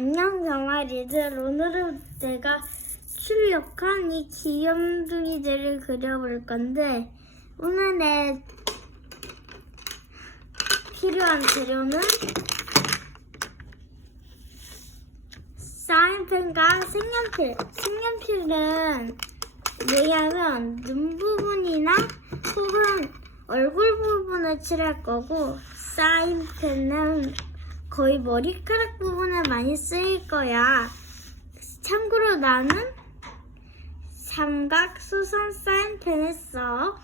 안녕 병아리들 오늘은 내가 출력한 이 귀염둥이들을 그려볼 건데 오늘의 필요한 재료는 사인펜과 색연필. 색연필은 뭐냐면 눈 부분이나 혹은 얼굴 부분을 칠할 거고 사인펜은 거의 머리카락 부분에 많이 쓰일 거야. 참고로 나는 삼각 수선 사인펜을 써.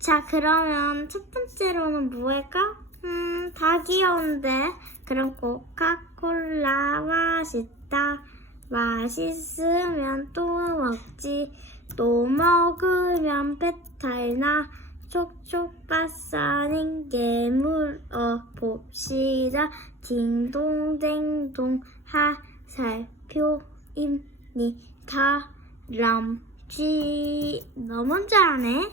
자, 그러면 첫 번째로는 뭐 할까? 음, 다 귀여운데. 그럼 코카콜라 맛있다. 맛있으면 또 먹지. 또 먹으면 배탈 나. 촉촉 바싸는 게 물어 봅시다. 딩동댕동 하살표입니다. 람쥐 너 먼저 하네.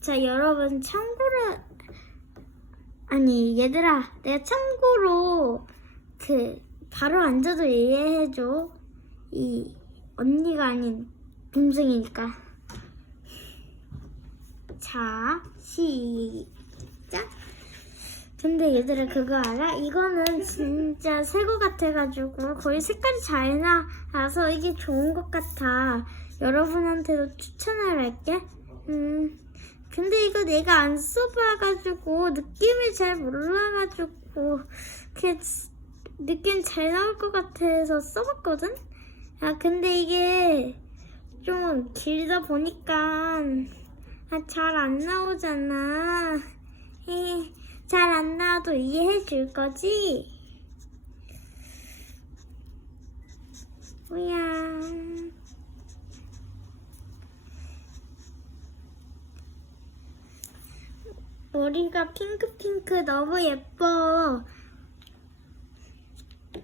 자 여러분 참고로 아니 얘들아 내가 참고로 그 바로 앉아도 이해해줘 이 언니가 아닌 동생이니까 자 시작 근데 얘들아 그거 알아? 이거는 진짜 새 거 같아가지고 거의 색깔이 잘 나와서 이게 좋은 것 같아 여러분한테도 추천을 할게 음 근데 이거 내가 안 써봐가지고 느낌을 잘 몰라가지고 그 느낌 잘 나올 것 같아서 써봤거든? 아 근데 이게 좀 길다 보니까 아, 잘 안 나오잖아. 잘 안 나와도 이해해 줄 거지? 뭐야. 머리가 핑크핑크 너무 예뻐.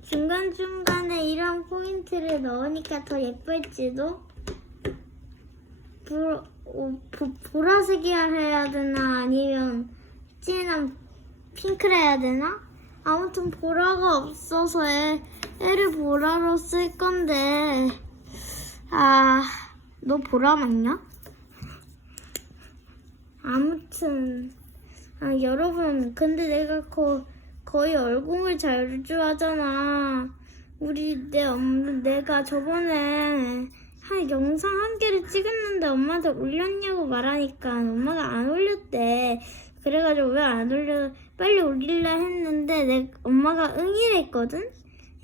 중간중간에 이런 포인트를 넣으니까 더 예쁠지도? 보, 어, 보, 보라색이야 해야 되나? 아니면 진한 핑크를 해야 되나? 아무튼 보라가 없어서 애, 애를 보라로 쓸 건데. 아, 너 보라 맞냐? 아무튼. 아, 여러분, 근데 내가 거, 거의 얼굴을 잘 좋아하잖아. 우리, 내 엄마, 내가 저번에 한 영상 한 개를 찍었는데 엄마한테 올렸냐고 말하니까 엄마가 안 올렸대. 그래가지고 왜 안 올려, 빨리 올릴라 했는데 내 엄마가 응이래 했거든?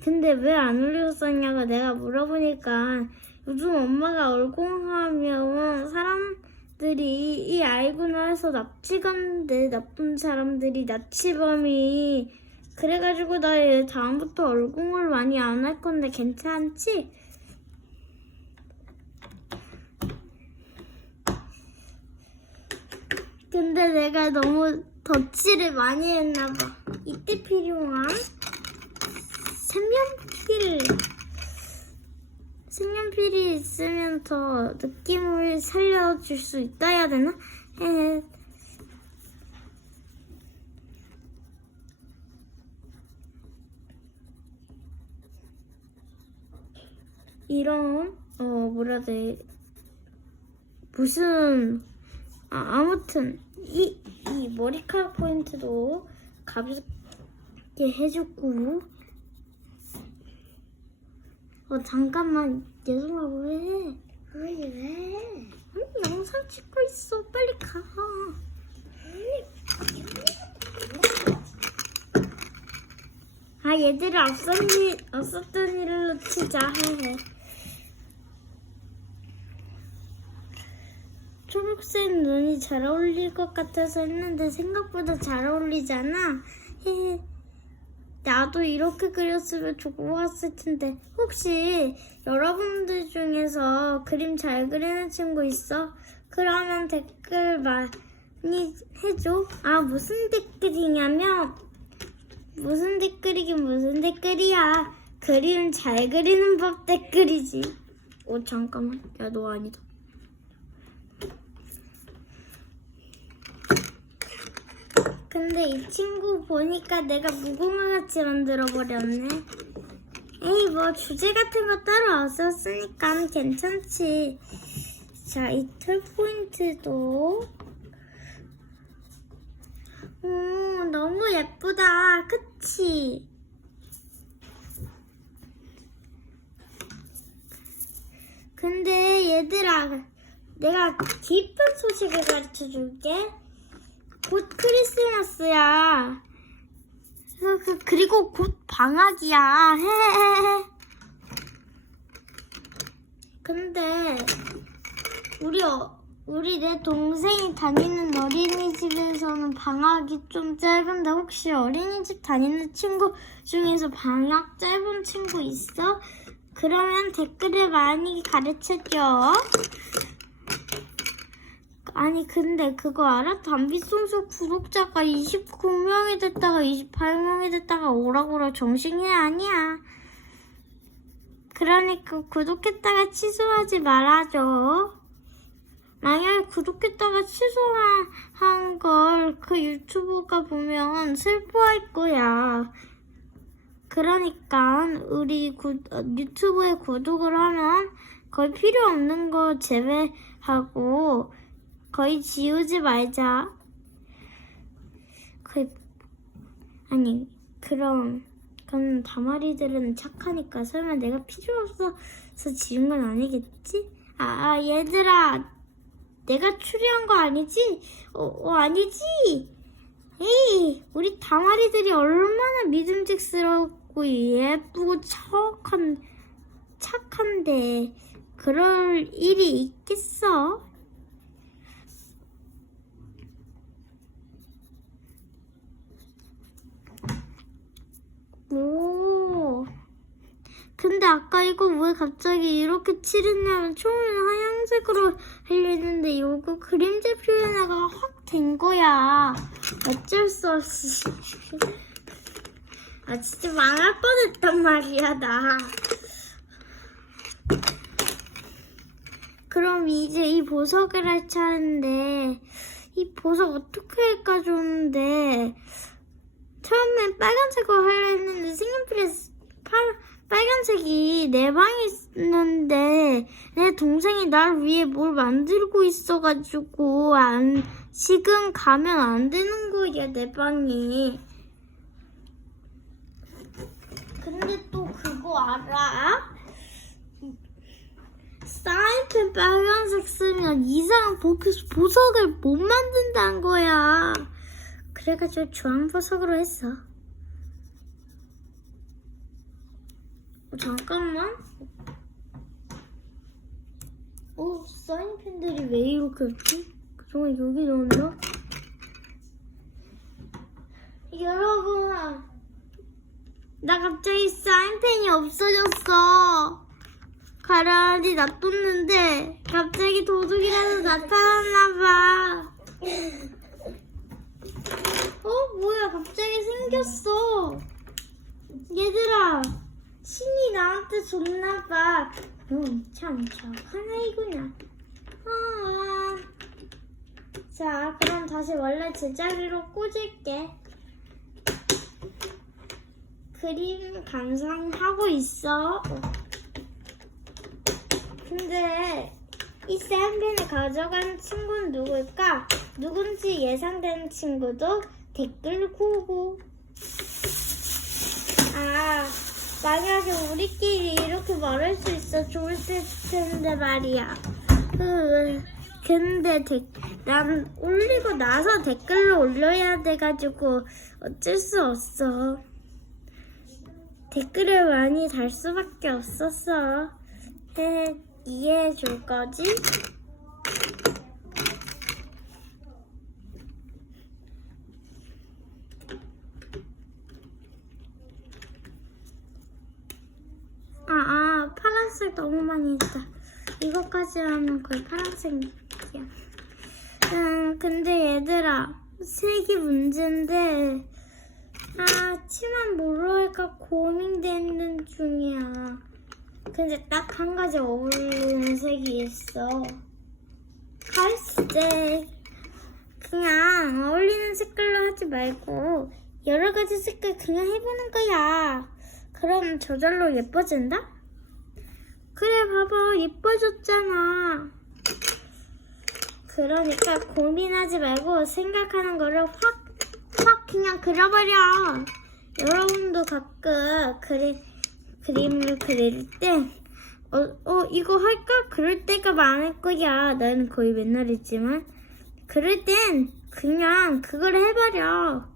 근데 왜 안 올렸었냐고 내가 물어보니까 요즘 엄마가 얼공하면 사람들이 이 알고나 해서 납치건데 나쁜 사람들이 납치범이 그래가지고 나얘 다음부터 얼공을 많이 안 할 건데 괜찮지? 근데 내가 너무 덧칠을 많이 했나 봐. 이때 필요한 색연필 색연필이 있으면 더 느낌을 살려줄 수 있다 해야 되나? 에 이런 어 뭐라 해야 돼 무슨 아, 아무튼 이, 이 머리카락 포인트도 가볍게 해줬고 어 잠깐만 예성아 왜? 아니 왜? 아니 영상 찍고 있어 빨리 가 아, 얘들아, 앞선 일, 없었던 일로 치자. 초록색 눈이 잘 어울릴 것 같아서 했는데 생각보다 잘 어울리잖아. 나도 이렇게 그렸으면 좋았을 텐데 혹시 여러분들 중에서 그림 잘 그리는 친구 있어? 그러면 댓글 많이 해줘. 아 무슨 댓글이냐면 무슨 댓글이긴 무슨 댓글이야. 그림 잘 그리는 법 댓글이지. 어 잠깐만. 야 너 아니다. 근데 이 친구 보니까 내가 무궁화 같이 만들어 버렸네. 에이 뭐 주제 같은 거 따로 없었으니까 괜찮지. 자, 이 털 포인트도 음, 너무 예쁘다. 그치? 근데 얘들아, 내가 기쁜 소식을 가르쳐 줄게. 곧 크리스마스야. 그, 그, 그리고 곧 방학이야. 근데 우리 어, 우리 내 동생이 다니는 어린이집에서는 방학이 좀 짧은데 혹시 어린이집 다니는 친구 중에서 방학 짧은 친구 있어? 그러면 댓글에 많이 가르쳐줘. 아니 근데 그거 알아? 담비송소 구독자가 29명이 됐다가 28명이 됐다가 오라고라 정신이 아니야. 그러니까 구독했다가 취소하지 말아줘. 만약에 구독했다가 취소한 걸 그 유튜브가 보면 슬퍼할 거야. 그러니까 우리 구, 어, 유튜브에 구독을 하면 거의 필요 없는 거 제외하고 거의 지우지 말자. 거의 아니 그럼 그럼 다마리들은 착하니까 설마 내가 필요 없어서 지운 건 아니겠지? 아, 아 얘들아 내가 추리한 거 아니지? 어, 어 아니지? 에이 우리 다마리들이 얼마나 믿음직스럽고 예쁘고 착한 착한데 그럴 일이 있겠어? 오. 근데 아까 이거 왜 갑자기 이렇게 칠했냐면 처음에는 하얀색으로 하려 했는데 이거 그림자 표현화가 확 된 거야. 어쩔 수 없이. 아 진짜 망할 뻔했단 말이야 나. 그럼 이제 이 보석을 할 차례인데 이 보석 어떻게 할까 좋은데 처음엔 빨간색으로 하려 했는데 팔, 빨간색이 내 방에 있는데 내 동생이 날 위해 뭘 만들고 있어가지고 안 지금 가면 안 되는 거야 내 방이. 근데 또 그거 알아? 사인펜 빨간색 쓰면 이상한 보, 보석을 못 만든다는 거야. 그래가지고 주황보석으로 했어. 어, 잠깐만. 어, 사인펜들이 왜 이렇게 없지? 그동안 여기 넣었나? 여러분, 나 갑자기 사인펜이 없어졌어. 가라앉이 놔뒀는데 갑자기 도둑이라도 나타났나봐. 어 뭐야 갑자기 생겼어. 얘들아 신이 나한테 줬나봐. 응참 착한 아이구나. 아. 자 그럼 다시 원래 제자리로 꽂을게. 그림 감상하고 있어. 근데 이 샌펜을 가져간 친구는 누굴까? 누군지 예상되는 친구도 댓글 구고. 아, 만약에 우리끼리 이렇게 말할 수 있어 좋을 텐데 말이야. 그, 근데 데, 난 올리고 나서 댓글을 올려야 돼가지고 어쩔 수 없어. 댓글을 많이 달 수밖에 없었어. 해, 이해해 줄 거지? 아, 아, 많이 했다. 이거까지 하면 거의 파란색이야. 음, 근데 얘들아, 색이 문제인데, 아, 치마 뭘로 할까 고민되는 중이야. 근데 딱 한 가지 어울리는 색이 있어. 갈색. 그냥 어울리는 색깔로 하지 말고 여러 가지 색깔 그냥 해보는 거야. 그럼 저절로 예뻐진다? 그래, 봐봐. 예뻐졌잖아. 그러니까 고민하지 말고 생각하는 거를 확, 확 그냥 그려버려. 여러분도 가끔 그림, 그림을 그릴 때, 어, 어, 이거 할까? 그럴 때가 많을 거야. 나는 거의 맨날 했지만. 그럴 땐 그냥 그걸 해버려.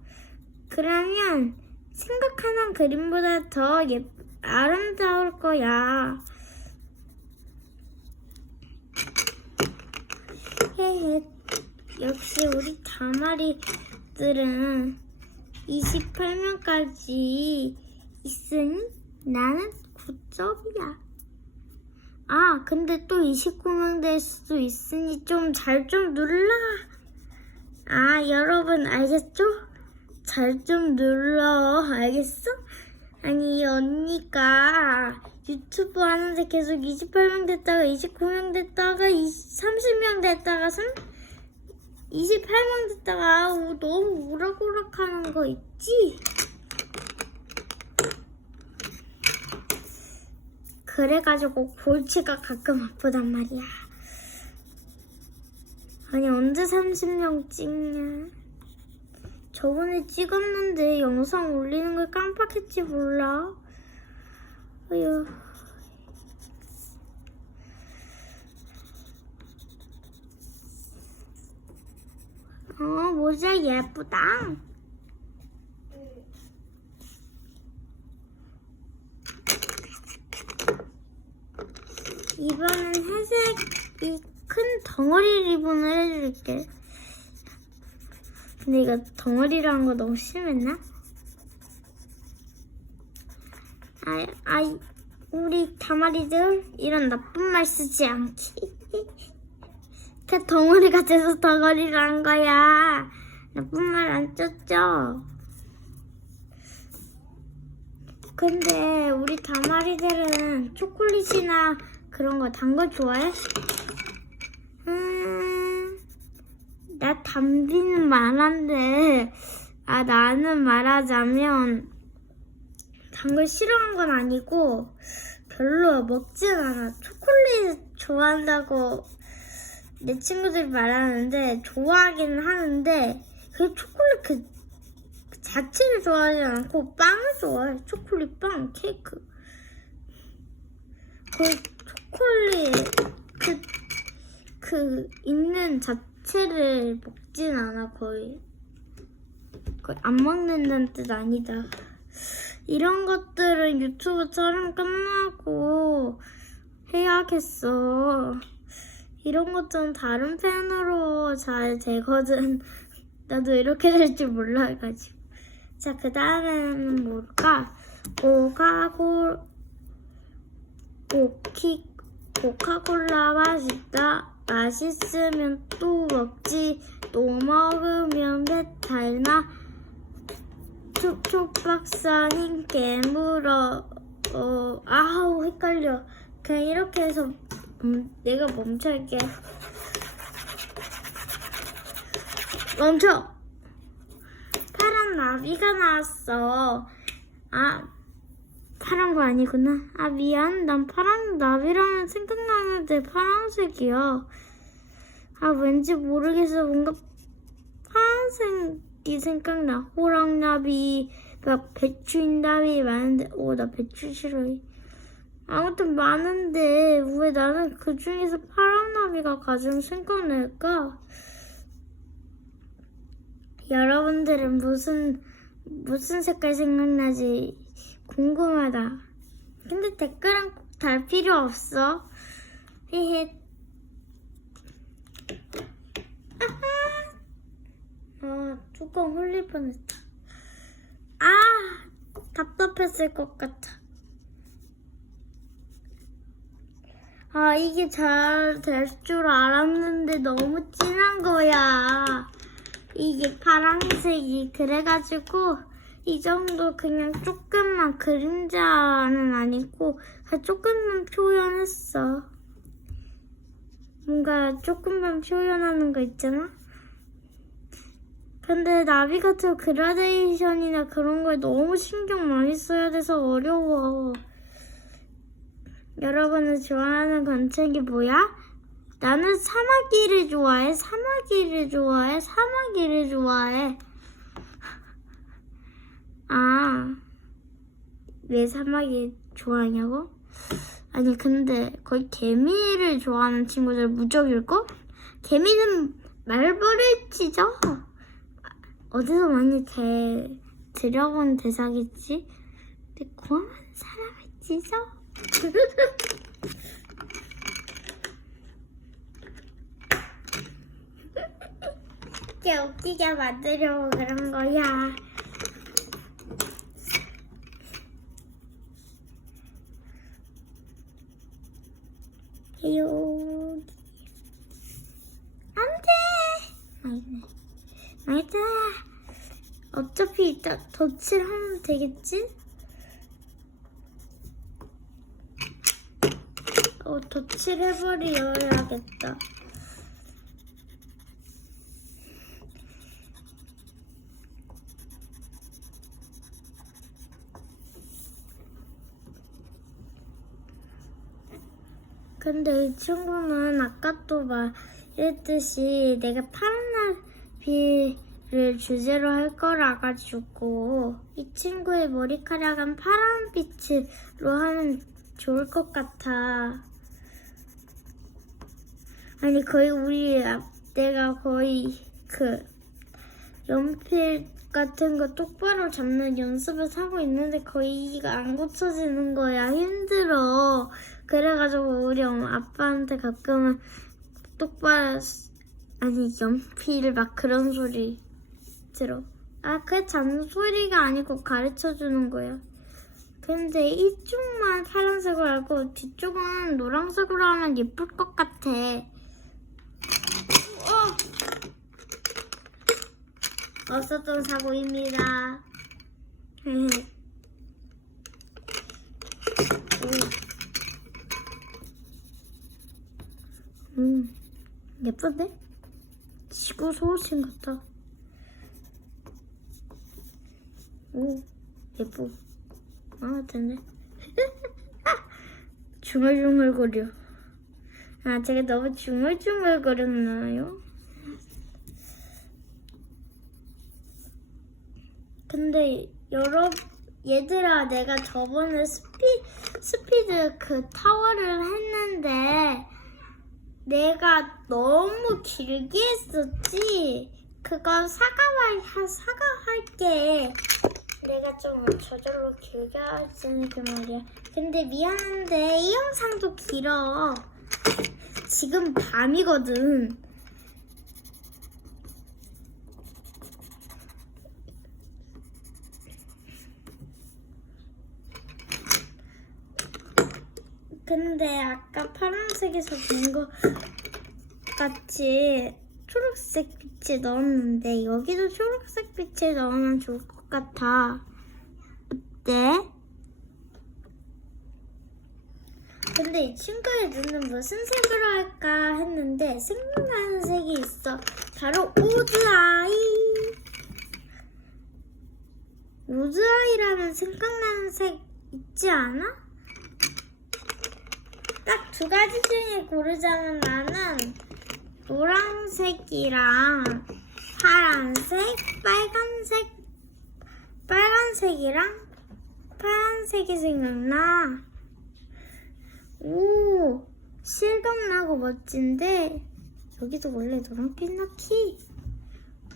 그러면 생각하는 그림보다 더 예, 아름다울 거야. 헤헤. 역시 우리 다마리들은 28명까지 있으니 나는 9점이야. 아, 근데 또 29명 될 수도 있으니 좀 잘좀 눌러. 아, 여러분 알겠죠? 잘 좀 눌러. 알겠어? 아니, 이 언니가 유튜브 하는데 계속 28명 됐다가 29명 됐다가 20, 30명 됐다가 3, 28명 됐다가 우- 너무 우락우락 하는 거 있지? 그래가지고 골치가 가끔 아프단 말이야. 아니 언제 30명 찍냐? 저번에 찍었는데 영상 올리는 걸 깜빡했지 몰라. 어휴. 어 모자 예쁘다. 이번엔 회색이 큰 덩어리 리본을 해줄게. 근데 이거 덩어리라는 거 너무 심했나? 아, 아, 우리 다마리들 이런 나쁜 말 쓰지 않기. 그 덩어리가 돼서 덩어리란 거야. 나쁜 말 안 썼죠? 근데 우리 다마리들은 초콜릿이나 그런 거 단 거 좋아해? 음, 나 담비는 말한데, 아, 나는 말하자면, 단 걸 싫어하는 건 아니고, 별로 먹진 않아. 초콜릿 좋아한다고 내 친구들이 말하는데, 좋아하기는 하는데, 그 초콜릿 그, 그 자체를 좋아하지 않고, 빵을 좋아해. 초콜릿 빵, 케이크. 그 초콜릿, 그, 그 있는 자체를 먹진 않아 거의 거의 안 먹는다는 뜻 아니다 이런 것들은 유튜브 촬영 끝나고 해야겠어 이런 것들은 다른 펜으로 잘 되거든 나도 이렇게 될 줄 몰라가지고 자 그 다음에는 뭘까 오가골 오키 코카콜라 맛있다. 맛있으면 또 먹지. 또 먹으면 배탈 나. 촉촉 박사님 깨물어. 어, 아우 헷갈려. 그냥 이렇게 해서 음, 내가 멈출게. 멈춰. 파란 나비가 나왔어. 아, 파란 거 아니구나. 아, 미안. 난 파란 나비라면 생각나는데 파란색이야. 아, 왠지 모르겠어. 뭔가 파란색 이 생각나. 호랑나비, 막 배추인나비 많은데, 오, 나 배추 싫어해. 아무튼 많은데, 왜 나는 그 중에서 파란 나비가 가장 생각날까? 여러분들은 무슨, 무슨 색깔 생각나지? 궁금하다. 근데 댓글은 꼭 달 필요 없어. 헤헤. 아, 뚜껑 흘릴 뻔했다. 아, 답답했을 것 같아. 아, 이게 잘 될 줄 알았는데 너무 진한 거야. 이게 파란색이. 그래가지고, 이 정도 그냥 조금만 그림자는 아니고 그냥 조금만 표현했어. 뭔가 조금만 표현하는 거 있잖아? 근데 나비 같은 그라데이션이나 그런 거에 너무 신경 많이 써야 돼서 어려워. 여러분은 좋아하는 관측이 뭐야? 나는 사마귀를 좋아해. 사마귀를 좋아해. 사마귀를 좋아해. 아, 왜 사마귀 좋아하냐고? 아니 근데 거의 개미를 좋아하는 친구들 무적일걸? 개미는 말벌을 찢어. 어디서 많이 대, 들여본 대사겠지? 근데 고마운 사람을 찢어? 이게 웃기게 만들려고 그런 거야. 여기 안돼 아니네 아니다 어차피 이따 덧칠하면 되겠지? 어 덧칠해버려야겠다 근데 이 친구는 아까 또 말했듯이 내가 파란 나비 를 주제로 할 거라 가지고 이 친구의 머리카락은 파란 빛으로 하면 좋을 것 같아. 아니 거의 우리 앞- 내가 거의 그 연필 같은 거 똑바로 잡는 연습을 하고 있는데 거의 이가 안 고쳐지는 거야 힘들어 그래가지고 우리 엄마 아빠한테 가끔은 똑바로 쓰- 아니 연필 막 그런 소리 들어 아 그게 잔소리가 아니고 가르쳐 주는 거야 근데 이쪽만 파란색으로 하고 뒤쪽은 노란색으로 하면 예쁠 것 같아 어! 없었던 사고입니다. 음, 예쁜데? 지구 소신 같아. 오, 예뻐. 아, 됐네. 중얼중얼거려. 아, 제가 너무 중얼중얼거렸나요? 근데 여러 얘들아 내가 저번에 스피 스피드 그 타워를 했는데 내가 너무 길게 했었지. 그거 사과할 사과할게. 내가 좀 저절로 길게 하지는 그 말이야. 근데 미안한데 이 영상도 길어. 지금 밤이거든. 근데 아까 파란색에서 본거 같이 초록색 빛을 넣었는데 여기도 초록색 빛을 넣으면 좋을 것 같아. 어때? 근데 이 친구의 눈은 무슨 색으로 할까 했는데 생각나는 색이 있어. 바로 우드아이. 우드아이라면 생각나는 색 있지 않아? 딱 두 가지 중에 고르자면 나는 노란색이랑 파란색, 빨간색, 빨간색이랑 파란색이 생각나. 오, 실감나고 멋진데 여기도 원래 노란빛 넣기.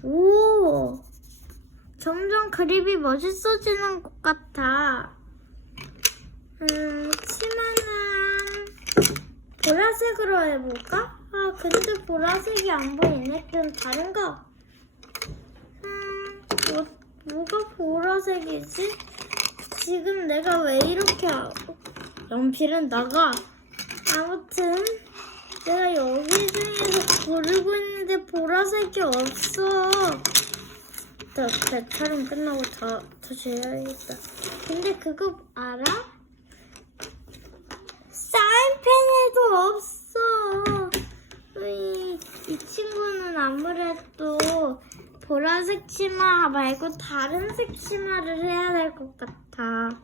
오, 점점 그립이 멋있어지는 것 같아. 음, 치마는 보라색으로 해볼까? 아, 근데 보라색이 안 보이네. 그럼 다른 거. 음, 뭐, 뭐가 보라색이지? 지금 내가 왜 이렇게 하고? 연필은 나가. 아무튼, 내가 여기 중에서 고르고 있는데 보라색이 없어. 나배 촬영 끝나고 다, 다시 해야겠다. 근데 그거 알아? 사인펜에도 없어. 이, 이 친구는 아무래도 보라색 치마 말고 다른 색 치마를 해야 될 것 같아.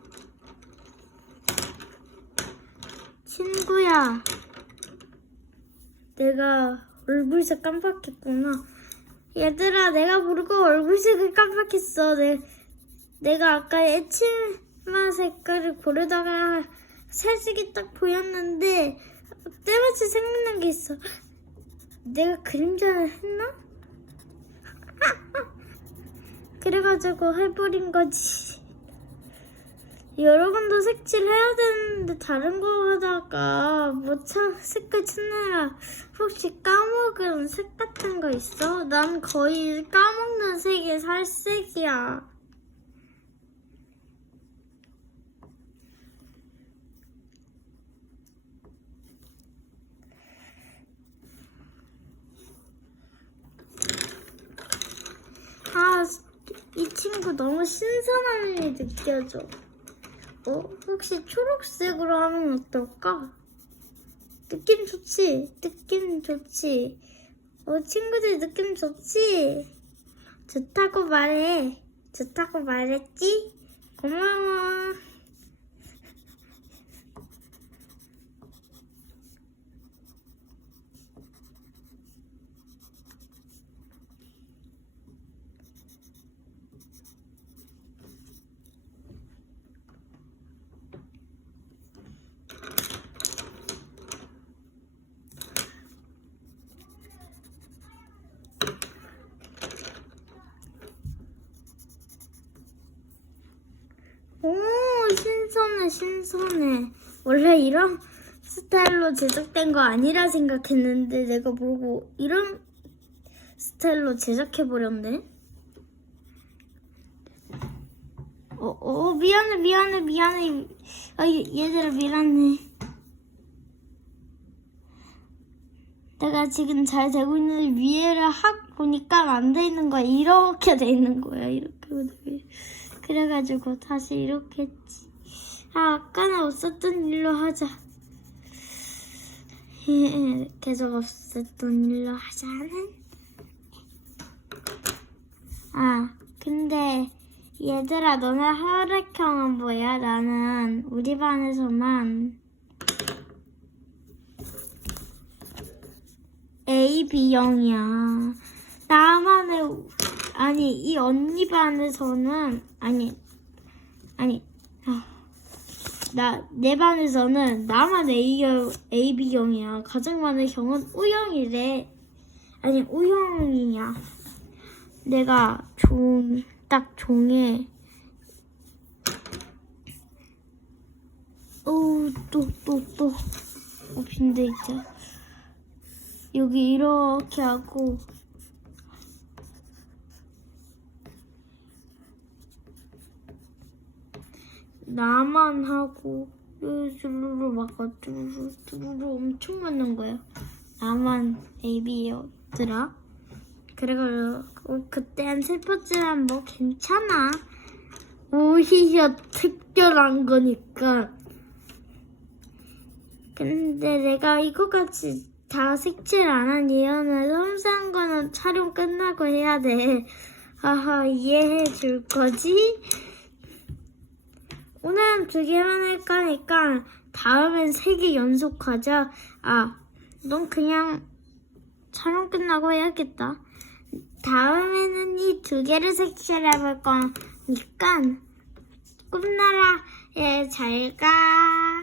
친구야, 내가 얼굴색 깜빡했구나. 얘들아, 내가 모르고 얼굴색을 깜빡했어. 내, 내가 아까 애치마 색깔을 고르다가 살색이 딱 보였는데 때마침 생각난 게 있어. 내가 그림자를 했나? 그래가지고 해버린 거지. 여러분도 색칠해야 되는데 다른 거 하다가 뭐 차, 색깔 찾느라 혹시 까먹은 색 같은 거 있어? 난 거의 까먹는 색이 살색이야. 아, 이 친구 너무 신선함이 느껴져. 어, 혹시 초록색으로 하면 어떨까? 느낌 좋지? 느낌 좋지? 어, 친구들 느낌 좋지? 좋다고 말해. 좋다고 말했지? 고마워. 오, 신선해. 원래 이런 스타일로 제작된 거 아니라 생각했는데 내가 모르고 이런 스타일로 제작해버렸네. 어, 어, 미안해, 미안해, 미안해. 아, 얘- 얘들아, 미안해. 내가 지금 잘 되고 있는데 위에를 확 보니까 안 돼 있는 거야. 이렇게 돼 있는 거야. 이렇게. 그래가지고 다시 이렇게 했지. 아, 아까는 없었던 일로 하자. 계속 없었던 일로 하자는. 아, 근데 얘들아, 너네 혈액형은 뭐야? 나는 우리 반에서만 AB형이야. 나만의 아니 이 언니 반에서는 아니 아니 나 내 반에서는 나만 A형 AB형이야. 가장 많은 형은 O형이래. 아니 O형이야. 내가 종 딱 종에 어또또 또 어, 빈대 있자. 여기 이렇게 하고 나만 하고 쭈루루 막아 쭈루루 쭈루루 엄청 많은 거야. 나만 AB였더라. 그래가지고 그땐 슬펐지만 뭐 괜찮아. 오히려 특별한 거니까. 근데 내가 이거같이 다 색칠 안한 이유는 섬세한 거는 촬영 끝나고 해야 돼. 하하, 이해해 줄 거지? 오늘은 두 개만 할 거니까 다음엔 세 개 연속하자. 아, 넌 그냥 촬영 끝나고 해야겠다. 다음에는 이 두 개를 색칠해 볼 거니까 꿈나라에 잘 가.